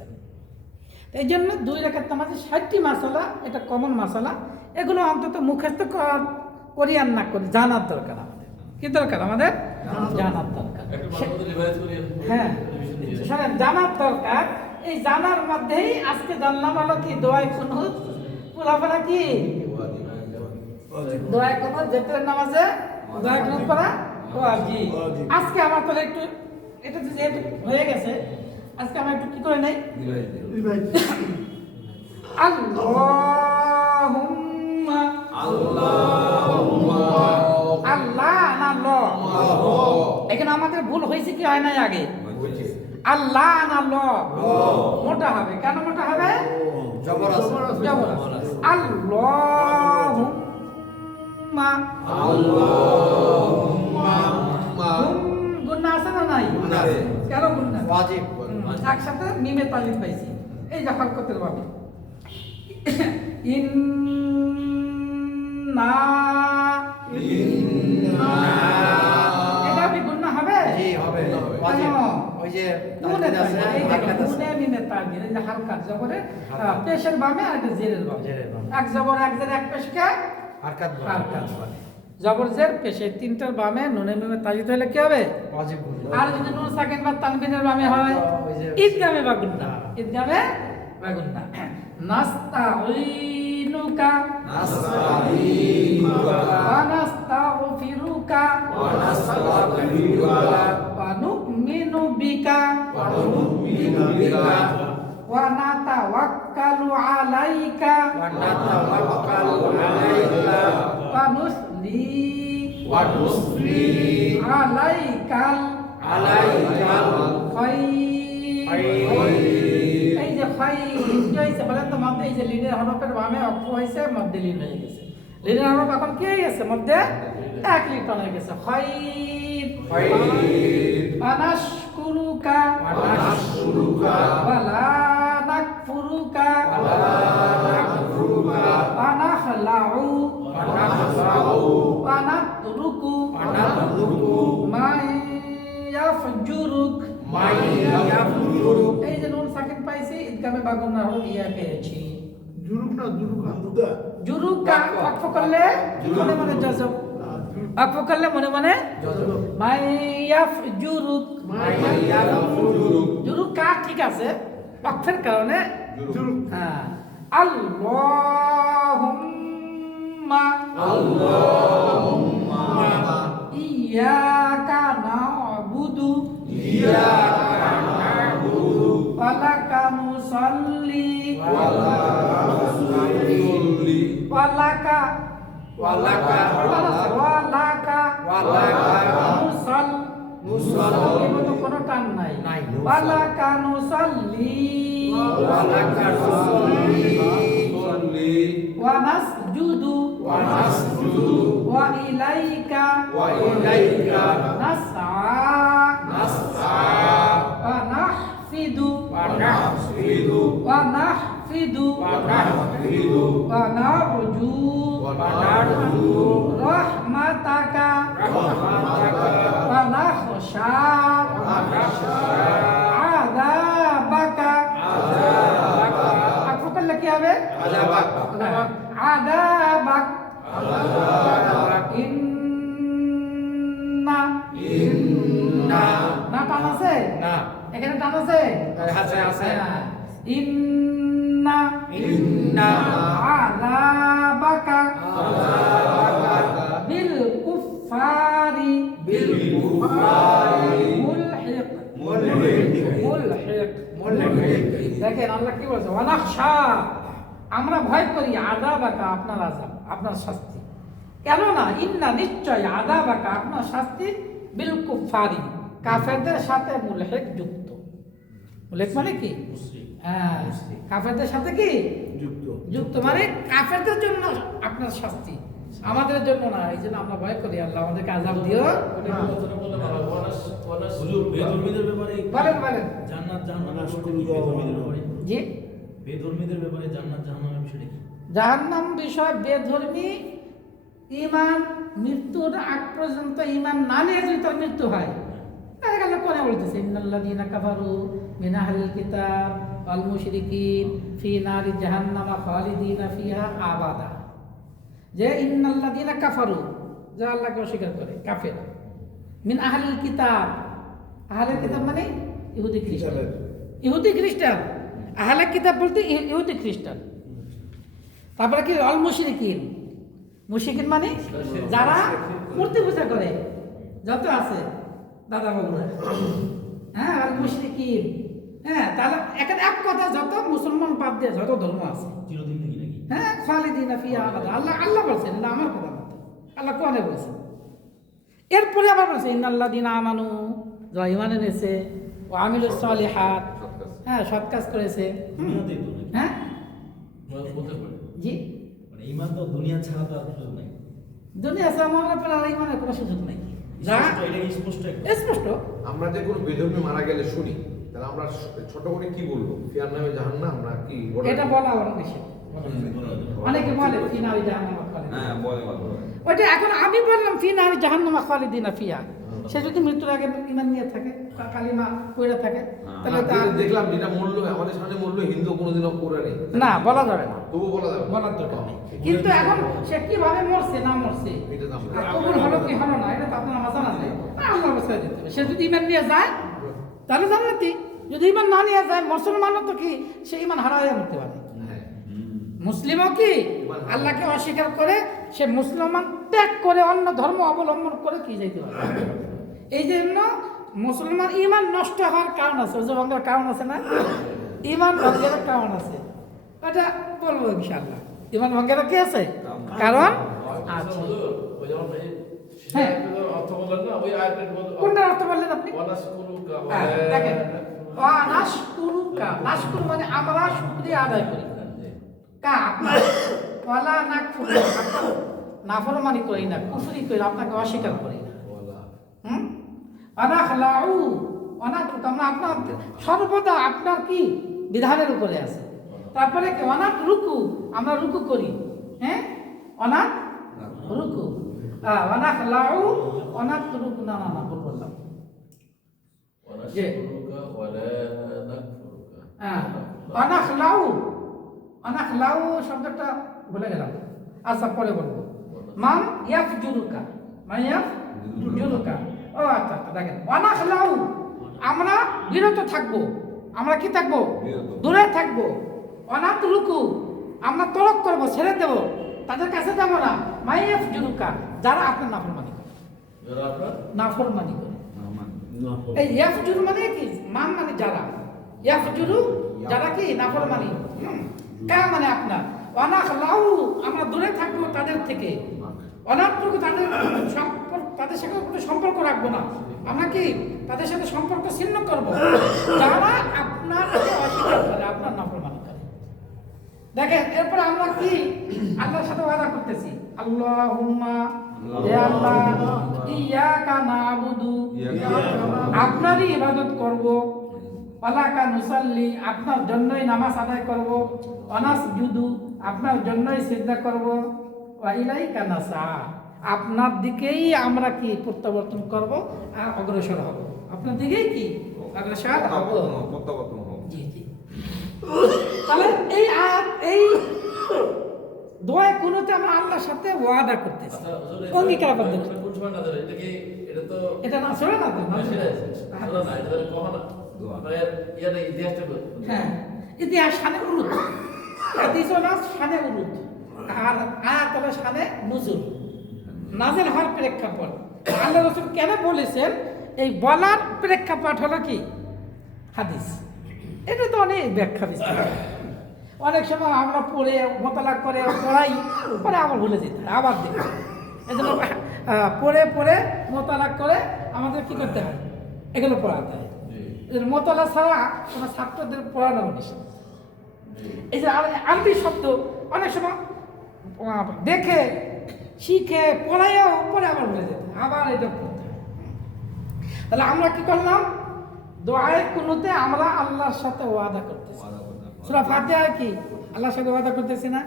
এই জন্য 2 রাকাত নামাজে 60টি মাসালা, এটা কমন মাসালা, এগুলো অন্তত মুখস্থ করিয়ান না করি, জানার দরকার আমাদের। কি দরকার আমাদের? জানার দরকার। হ্যাঁ শোনেন, জানার দরকার। এই জানার মধ্যেই আজকে জানলাম হলো কি দোয়া কুনুত, পুরাপুরা কি দোয়া কুনুত, যেতের নামাজে দোয়া কুনুত পড়া ওয়াজিব। আজকে আমার তাহলে একটু এটা যেহেতু হয়ে গেছে, আজকে আমরা একটু কি করে নেই, আল্লাহুম্মা আল্লাহ না ল। এখানে আমাদের ভুল হয়েছে কি হয় নাই? আগে আল্লাহ না ল মোটা হবে, কেন মোটা হবে? জবর আছে। জবর আছে। আল্লাহুম্মা গুন্না আছে না নাই? গুন্না আছে। কেন গুন্না? ওয়াজিব। একসাথে মিমে তালিম পাইছি, এই যে হরকতের ভাবে ইন্না এটা কি গুন্না হবে? জি হবে। ওয়াজিব। ওই যে নুনে তাসদিদ আছে, তালিম, এই হারকাত দেখো, আছে। নুনে মিমে তালিম, এই যে হারকাত জবরে পেশের বামে আর একটা জেরের বামে, জেরের বামে। এক জবর এক জের এক পেশকে হারকাত বলে। হারকাত বলে। জবর জের পেশে তিনটার বামে নুনে মিমে তালিম হলে কি হবে? ওয়াজিব গুন্না। আর যদি নুন সাকিন বা তানবিনের বামে হয় ওই যে- ঈদগামে বা গুন্না, ঈদগামে বা গুন্না। নাস্তাঈনুকা ওয়া নাস্তাগফিরুকা ওয়া নু'মিনু বিকা ওয়া নাতাওয়াক্কালু আলাইকা ওয়া নাতাওয়াক্কালু আলাইকা ওয়া নুসলি ওয়া নুসলি আলাইকাল আলাইকাল খায়র। এই যে খায়র কি হয়েছে বলেন তো? মধ্যে এই যে লিনের হরফের বামে অক্ষ হয়েছে, মধ্যে লিন হয়ে গেছে। লিনের হরফ এখন কি হয়ে গেছে? মধ্যে এক লিন হয়ে গেছে। খায়র আনাশকুরুকা ওয়ালা নাকফুরুকা আনাখলাউ আনাতরুকু মাই ইয়াফজুরুক। এই যে নুন সাকিন পাইছি, ঈদগামে বা গুন্না হলো ইয়া পেয়েছি। জুরুক না জুরুকা দুদা জুরুকা ওয়াকফ করলে মনে মনে জজব, ওয়াকফ করলে মনে মনে মাই ইয়াফজুরুক। জুরুকা ঠিক আছে, ওয়াকফের কারণে জুরুক হ্যাঁ। আল্লাহুম্মা ইয়াকা না'বুদু ওয়া লাকা নুসাল্লি ওয়া লাকা নুসাল্লি মতো কোনো টান নাই। ওয়া লাকা নুসাল্লি ওয়া নাসজুদু ওয়া ইলাইকা নাসআ ওয়া নাহফিদু ওয়া নাহফিদু ওয়া নারজু রাহমাতাকা ওয়া নাখশা আযাবাকা। আকফ করলে কি হবে? আযাবাক। ইন্না না টান আছে? না। এখানে টান আছে? আছে। হ্যাঁ। ইন্না ইন্না আযাবাকা বিল কুফারি মুলহিক। দেখেন আল্লাহ কি বলছে? ওয়ানাখশা, আমরা ভয় করি আযাবাকা, আপনার আযাব, আপনার শাস্তি। কেননা ইন্না নিশ্চয় আযাবাকা, আপনার শাস্তি বিল কুফারি, কাফেরদের সাথে মুলহিক যুক্ত। মুলহিক মানে কি? হ্যাঁ, কাফেরদের সাথে কি যুক্ত যুক্ত, মানে কাফেরদের জন্য আপনার শাস্তি, আমাদের জন্য না। এই জন্য আমরা ভয় করি আল্লাহ আমাদেরকে আযাব দিও। হুজুর বেধর্মীদের ব্যাপারে বলেন বলেন। জান্নাত জাহান্নামের নাশ বিষয়টা করে কি? দেওয়া বেধর্মীদের ভালো। ব্যাপারে জি, বেধর্মীদের ব্যাপারে জান্নাত জাহান্নামের বিষয়টা কি? জাহান্নাম বিষয় বেধর্মী ঈমান মৃত্যুর আগ পর্যন্ত ঈমান না নিয়ে যদি তার মৃত্যু হয়, দেখা গেল কোনে বলতেছে ইন্নাল্লাযীনা কাফারু মিন আহলিল কিতাব ওয়াল মুশরিকিন ফি নারি জাহান্নামা খালিদিনা ফিহা আবাদা। যে ইন্নাল্লাযীনা কাফারু, যে আল্লাহকে অস্বীকার করে, কাফের। মিন আহলিল কিতাব, আহলিল কিতাব মানে ইহুদি খ্রিস্টান। ইহুদি খ্রিস্টান, আহলে কিতাব বলতে ইহুদি খ্রিস্টান। তারপরে কি অল মুশরিকিন, মুশরিকিন মানে যারা মূর্তি পূজা করে, যত আছে দাদা বাবুরা, হ্যাঁ, অল মুশরিকিন। হ্যাঁ, তাহলে এখানে এক কথা, যত মুসলমান বাদ দিয়ে যত ধর্ম আছে, চিরদিন নাকি নাকি? হ্যাঁ, খালিদিনা ফিহা আবাদা। আল্লাহ বলছেন, এটা আমার কথা না, আল্লাহ কোরআনে বলছেন। এরপরে আবার বলছে ইন্নাল্লাযীনা আমানু, যারা ঈমান এনেছে, আমিলুস সালিহাত, সৎ কাজ। হ্যাঁ সৎ কাজ করেছে। দুনিয়াতেই তো নাকি? হ্যাঁ হতে পারে। জি, মানে ইমান তো দুনিয়া ছাড়া তো আর সুযোগ নাই। দুনিয়া সামনে পর আর ইমানের কোনো সুযোগ নাই। যা স্পষ্ট, এটা স্পষ্ট একদম। স্পষ্ট, আমরা যে কোনো বেধর্মী মারা গেলে শুনি, তাহলে আমরা ছোট করে কি বলবো? ফিয়ার নামে জাহান্নাম না কি বলে? এটা বলা বড় নিষেধ। অনেকে বলে ফিনারি জাহান্নামা খালিদিন। হ্যাঁ বলে বলে ওইটা এখন আমি বললাম ফিনারি জাহান্নামা খালিদিনা ফিয়া, সে যদি মৃত্যুর আগে ইমান নিয়ে থাকে, কালিমা পড়ে থাকে, তাহলে আমরা তার দেখলাম যেটা মূল্য আমাদের সামনে মূল্য হিন্দু কোনোদিনও করে নেই, না বলা যাবে না, তবু বলা যাবে না। বলার দরকার নেই। কিন্তু এখন সে কিভাবে মরছে না মরছে, এটা তো আমরা- আর কবুল হলো কি হলো না, এটা তো আপনার আমার জানা নেই, আল্লাহর কাছে দিতে হবে। সে যদি ইমান নিয়ে যায় তাহলে জান্নাতি, যদি ইমান না নিয়ে যায় মুসলমানও তো কি সে ইমান হারাইয়া মরতে পারে। হ্যাঁ। মুসলিমও কি আল্লাহকে অস্বীকার করে সে মুসলমান ত্যাগ করে অন্য ধর্ম অবলম্বন করে কি যাইতে পারে। এই জন্য মুসলমান ইমান নষ্ট হওয়ার কারণ আছে, ওই যে ভঙ্গের কারণ আছে না, ইমান ভঙ্গের কারণ আছে, ওটা বলবো ইনশাআল্লাহ। ইমান ভঙ্গের কি আছে কারণ আছে। হ্যাঁ কোনটা অর্থ বললেন আপনি? হ্যাঁ, দেখেন নাশকুরু মানে আমরা শুকরিয়া আদায় করি, কা আপনার ওয়ালা নাকফুর, নাফরমানি করি না, কুফরি করি, আপনাকে অস্বীকার করি না। অনাখলাউ, অনাত্রুক আমরা আপনার সর্বদা আপনার কি বিধানের উপরে আছে। তারপরে কি অনাথ রুকু, আমরা রুকু করি, হ্যাঁ অনাথ রুকু, অনাখলাউ অনাথ রুকু, না না না ভুল বললাম। যে অনাখলাউ, অনাখলাউ শব্দটা ভুলে গেলাম, আচ্ছা পরে বলবো। মান ইয়াফজুরুকা, মানে ইয়াফজুরুকা, ও আচ্ছা আচ্ছা দেখেন অনাখলাউ আমরা বিরত থাকবো, আমরা কি থাকবো দূরে থাকবো। অনাথ রুকু আমরা তরক করবো, ছেড়ে দেবো, তাদের কাছে যাবো না। মাইয়াফ জুরুকা যারা আপনার নাফরমানি করে, নাফরমানি করে। এই ইয়াফজুর মানে কি, মান মানে যারা, ইয়াফজুরু যারা কি নাফরমানি, কা মানে আপনার, অনাখলাউ আমরা দূরে থাকবো তাদের থেকে, অনাথটুকু তাদের সম্পর্ক, তাদের সাথে কোনো সম্পর্ক রাখবো না, আমরা কি তাদের সাথে সম্পর্ক ছিন্ন করবো যারা আপনাকে অস্বীকার করে, আপনার নাফরমানি করে। দেখেন এরপর আমরা কি আল্লাহর সাথে ওয়াদা করতেছি, আল্লাহুম্মা হে আল্লাহ ইয়াকা নাবুদু, আপনারই ইবাদত করব, ওয়ালাকা নুসাল্লি আপনার জন্যই নামাজ আদায় করব, ওয়ানাসজুদু আপনার জন্যই সিজদা করব, ওয়া ইলাইকা নাসা আপনার দিকেই আমরা কি প্রত্যাবর্তন করব আর অগ্রসর হব, আপনার দিকেই কি অগ্রসর হব। প্রত্যাবর্তন হোক। জি জি। তাহলে এই আয়াত, এই দোয়া কোনতে আমরা আল্লাহর সাথে ওয়াদা করতেছি, অঙ্গীকারবদ্ধ। এটা না শোনা না তো, হ্যাঁ ইতিহাস শানে উরুদ, হাদিস হলো শানে উরুদ, আর আয়াত হলো শানে নুজুল, নাযিল হওয়ার প্রেক্ষাপট। আল্লাহ রাসূল কেন বলেছেন, এই বলার প্রেক্ষাপট হলো কি হাদিস। এটা তো অনেক ব্যাখ্যা বিস্তার, অনেক সময় আমরা পড়ে মোতালা করে পড়াই, পরে আবার ভুলে যেতে হয়, আবার দেখি। এই জন্য পড়ে পড়ে মোতালাক করে আমাদের কি করতে হয়, এগুলো পড়াতে হয়। মোতালা ছাড়া কোনো ছাত্রদের পড়ানো নিষেধ। এই যে আরবি শব্দ অনেক সময় দেখে শিখে পড়াইও পরে আবার ভুলে যেতে হয়, আবার এটা পড়তে হয়। তাহলে আমরা কি করলাম, দোয়ায় কুনুতে আমরা আল্লাহর সাথে ওয়াদা করতেছি। সূরা ফাতিহা কি আল্লাহর সাথে ওয়াদা করতেছি না,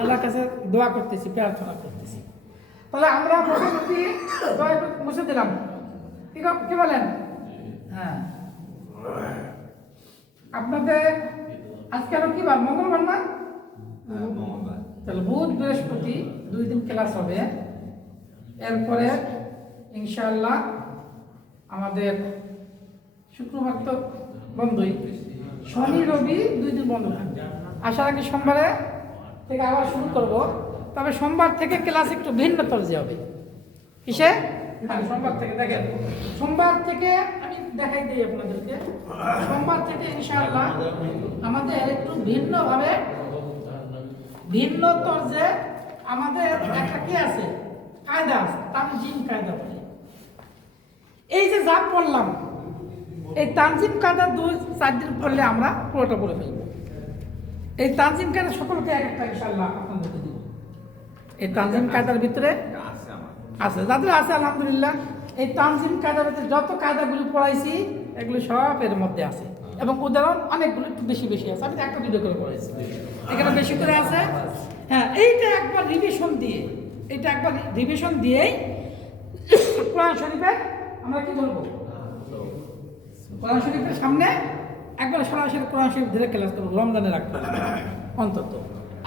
আল্লাহর কাছে দোয়া করতেছি, প্রার্থনা করতেছি। তাহলে আমরা মুছে দিলাম, কি বলেন? হ্যাঁ আপনাদের আজকে আরো কি বার, মঙ্গলবার না? তাহলে বুধ বৃহস্পতি 2 দিন ক্লাস হবে, এরপরে ইনশাআল্লাহ আমাদের শুক্রবার তো বন্ধই, শনি রবি 2 দিন বন্ধ থাকবে। আসার আগে সোমবারে থেকে আবার শুরু করব, তবে সোমবার থেকে ক্লাস একটু ভিন্ন তরজে হবে। কিসে? হ্যাঁ সোমবার থেকে দেখেন, সোমবার থেকে আমি দেখাই দিই আপনাদেরকে, সোমবার থেকে ইনশাআল্লাহ আমাদের একটু ভিন্নভাবে, ভিন্ন তরজে আমাদের একটা কি আছে, কায়দা আছে, তানজিম কায়দা বলে। এই যে যা পড়লাম এই তানজিম কায়দা 2-4 দিন পড়লে আমরা পুরোটা পড়ে ফেলব। এই তানজিম কায়দা সকলকে এক একটা ইনশাআল্লাহ আপনাদেরকে দিব। এই তানজিম কায়দার ভিতরে আছে আমার আছে, যাদের আছে আলহামদুলিল্লাহ। এই তানজিম কায়দার ভিতরে যত কায়দাগুলি পড়াইছি এগুলো সব এর মধ্যে আছে, এবং উদাহরণ অনেকগুলো একটু বেশি বেশি আছে। আমি একটা দুটো করে পড়াইছি, এখানে বেশি করে আছে। হ্যাঁ, এইটা একবার রিভিশন দিয়েই কোরআন শরীফে আমরা কি বলবো, কোরআন শরীফের সামনে একবার সরাসরি কোরআন শরীফ ধরে ক্লাস করবো রমজানে রাখতে অন্তত।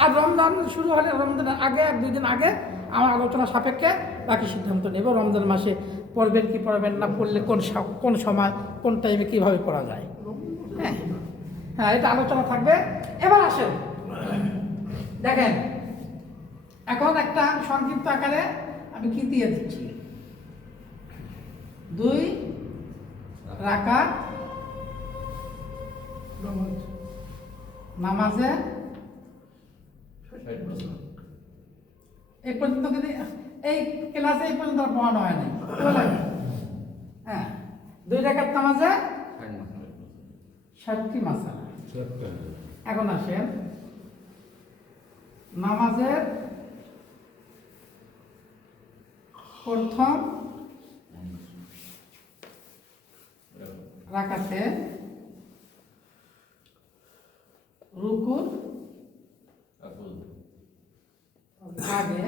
আর রমজান শুরু হলে রমজানের আগে 1-2 দিন আগে আমার আলোচনা সাপেক্ষে বাকি সিদ্ধান্ত নেব রমজান মাসে পড়বেন কি পড়বেন না, পড়লে কোন সময় কোন টাইমে কীভাবে পড়া যায়। হ্যাঁ হ্যাঁ, এটা আলোচনা থাকবে। এবার আসেন দেখেন, এখন একটা সংক্ষিপ্ত আকারে আমি কি দিয়ে দিচ্ছি। 2 রাকাত নামাজে এই পর্যন্ত কিন্তু এই ক্লাসে এই পর্যন্ত আর পড়ানো হয় নাই। হ্যাঁ, 2 রাকাত নামাজে 60টি মাসালা। এখন আসেন নামাজের প্রথম রাকাতে রুকুর আগে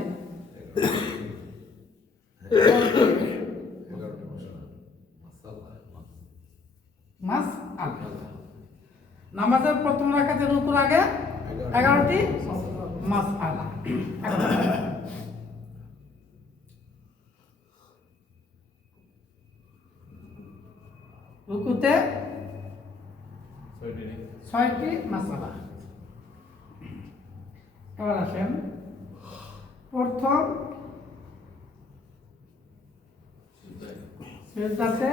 মাস আলা। নামাজের প্রথম রাকাতে রুকুর আগে 11টি মাস আলা। রুকুতে 6টি মাসালা। এবার আসেন প্রথম সিজদাতে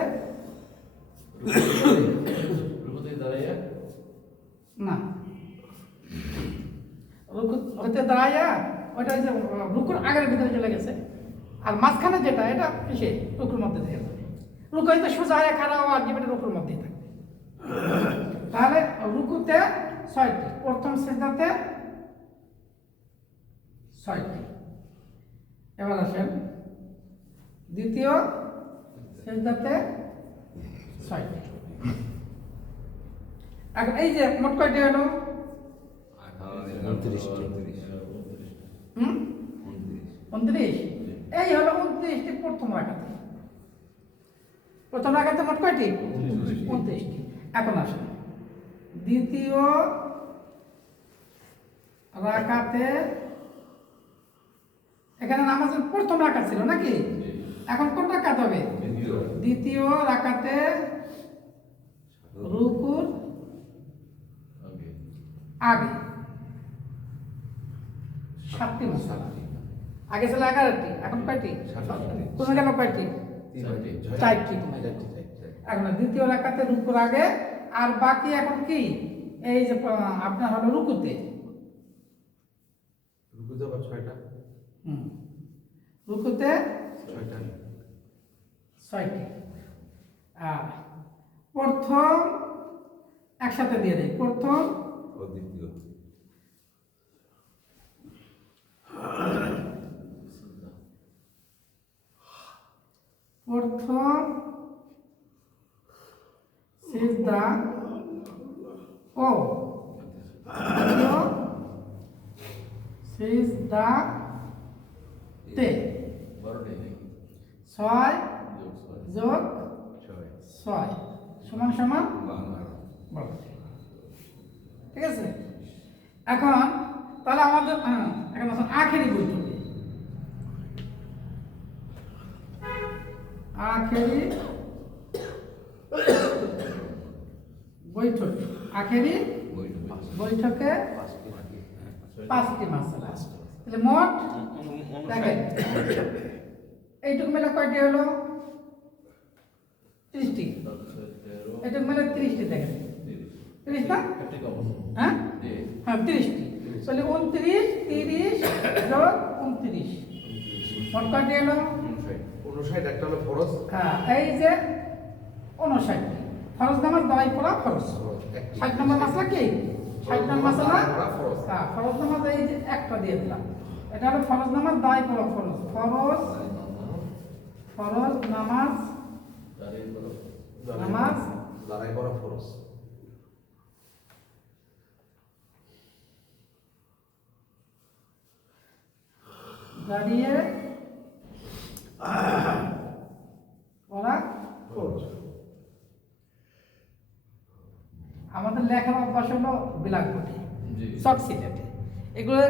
না, রুকুতে দাঁড়াইয়া ওইটা যে রুকুর আগের ভিতরে চলে গেছে, আর মাঝখানে যেটা এটা কিসে রুকুর মধ্যে থেকে যাবে। রুকু হয়তো সোজা হয়ে খাড়া হওয়া জীবনের রুকুর মধ্যেই থাকে। তাহলে রুকুতে 6টি, প্রথম সিজদাতে 6টি। এবার আসেন দ্বিতীয় সিজদাতে 6টি। এখন এই যে মোট কয়টি হলো? 29। এই হলো 29টি প্রথম রাকাতে। প্রথম রাকাতে মোট কয়টি? 29টি। এখন আসেন দ্বিতীয় রাকাতে, এখানে নামাজের প্রথম রাকাত ছিল নাকি? এখন কোন রাকাত হবে? দ্বিতীয় রাকাতে রুকুর আগে 7টি মাসালা। আগে ছিল 11টি, এখন কয়টি? কমে গেল কয়টি? 4টি কমে যাচ্ছে। এখন দ্বিতীয় রাকাতে রুকুর আগে, আর বাকি এখন কি এই যে আপনার হলো রুকুতে 6টা। রুকুতে 6টা। 6টি। আর প্রথম একসাথে দিয়ে দেয়, প্রথম ও দ্বিতীয় প্রথম সিজদা ও দ্বিতীয় সিজদাতে 6 যোগ 6 সমান সমান 12। ঠিক আছে? এখন তাহলে আমাদের এখন আসুন আখেরি বৈঠকে। আখেরি বৈঠকে 5টি মাসালা। তাহলে মোট দেখেন এইটুকু মেলে কয়টি হলো? 30টি। এইটুকু মেলে 30টি। দেখেন 30 না? হ্যাঁ হ্যাঁ 30টি। তাহলে 29, 30 যোগ 29 মোট কয়টি হলো? 59। একটা হলো ফরজ। হ্যাঁ, এই যে 59টি। ফরজ নামাজ দাঁড়াই পড়া ফরজ। 60 নম্বর মাসলা কি? 60 নম্বর মাসলা হ্যাঁ, ফরজ নামাজ এই যে একটা দিয়ে দিলাম। এটা হলো ফরজ নামাজ দাঁড়াই পড়া ফরজ। ফরজ নামাজ দাঁড়াই করা ফরজ। দাঁড়িয়ে পড়া ফরজ। আমাদের লেখার অভ্যাস হলো ব্ল্যাকবোর্ডে, শর্ট সিলেটে, এগুলো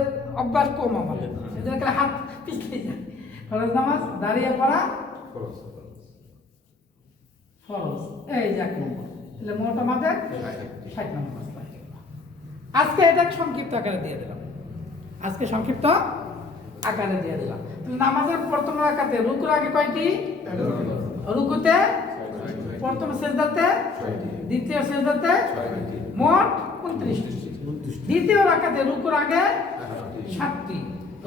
অভ্যাস কম আমাদের, এদের হাত পিছলে যায়। ফরজ নামাজ দাঁড়িয়ে পড়া ফরজ। ফরজ, এই যে 1 নম্বর। তাহলে মোট আমাদের 60 নম্বর মাসলা হয়ে গেল। আজকে এটা সংক্ষিপ্ত আকারে দিয়ে দিলাম, আজকে সংক্ষিপ্ত আকারে দিয়ে দিলাম। তাহলে নামাজের প্রথম রাকাতে রুকুর আগে কয়টি? রুকুতে, প্রথম সেজদাতে, দ্বিতীয় সেজদাতে, মোট 29টি। দ্বিতীয় রাকাতে রুকুর আগে 7টি,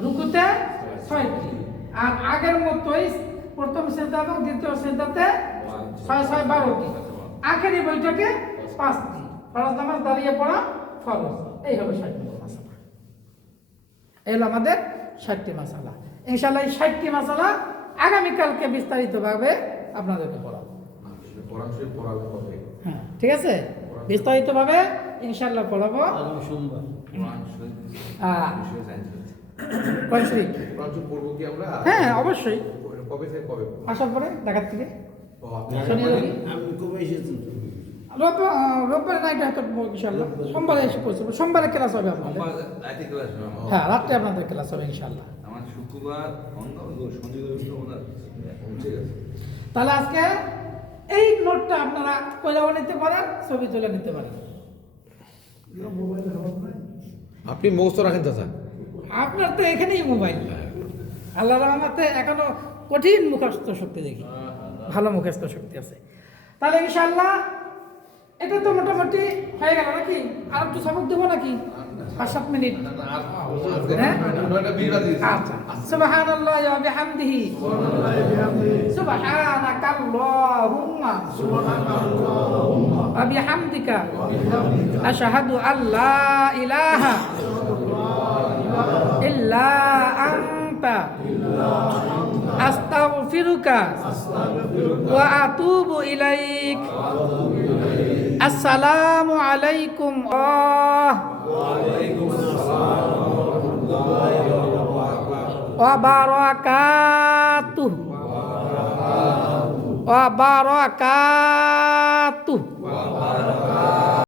রুকুতে 6টি, আর আগের মতোই প্রথম সেজদা এবং দ্বিতীয় সেজদাতে 6 6 12টি, আখেরি বৈঠকে 5টি। ফরজ নামাজ দাঁড়িয়ে পড়া ফরজ। এই হলো 60 নম্বর মাসালা। এই হলো আমাদের 60টি মাসালা। ইনশাআল্লাহ এই 60টি মাসালা আগামীকালকে বিস্তারিতভাবে আপনাদেরকে পড়াবো। কোরআন শরীফ পড়াবে কবে? হ্যাঁ, ঠিক আছে, বিস্তারিতভাবে ইনশাআল্লাহ পড়াবো। আগামী সোমবার। কোরআন শরীফ আহ, বিষয়ে জানতে চাচ্ছি। কোরআন শরীফ, কোরআন শরীফ পড়বো কি আমরা? হ্যাঁ অবশ্যই, কবে থেকে কবে? আসার পরে ঢাকার থেকে ও, আপনি শনি রবি আপনি কবে এসেছেন? রোববার নাইটে হয়তো ইনশাআল্লাহ, সোমবারে এসে পৌঁছবো। সোমবারে ক্লাস হবে আপনাদের, সোমবার রাতে ক্লাস হবে আমার। হ্যাঁ রাত্রে আপনাদের ক্লাস হবে ইনশাআল্লাহ। আমার শুক্রবার বন্ধ, শনি রবি তো ওনার। ঠিক আছে। তাহলে আজকে এই নোটটা আপনারা কইলাও নিতে পারেন, ছবি তুলে নিতে পারেন। আপনি মুখস্থ রাখেন চাচা। আপনার তো এখানেই মোবাইল, আল্লাহ রহমতে এখনো কঠিন মুখস্থ শক্তি দেখি, ভালো মুখস্থ শক্তি আছে। তাহলে ইনশাআল্লাহ এটা তো মোটামুটি হয়ে গেল নাকি? আর একটু সবক দেবো নাকি? 5-7 মিনিট। হ্যাঁ? আচ্ছা, সুবহানাল্লাহি ওয়া বিহামদিহি, সুবহানাকাল্লাহুম্মা ওয়া বিহামদিকা, আশহাদু আল্লা ইলাহা ইল্লা আনতা, আস্তাগফিরুকা ওয়া আতুবু ইলাইক। আসসালামু আলাইকুম ওয়া বারাকাতুহু।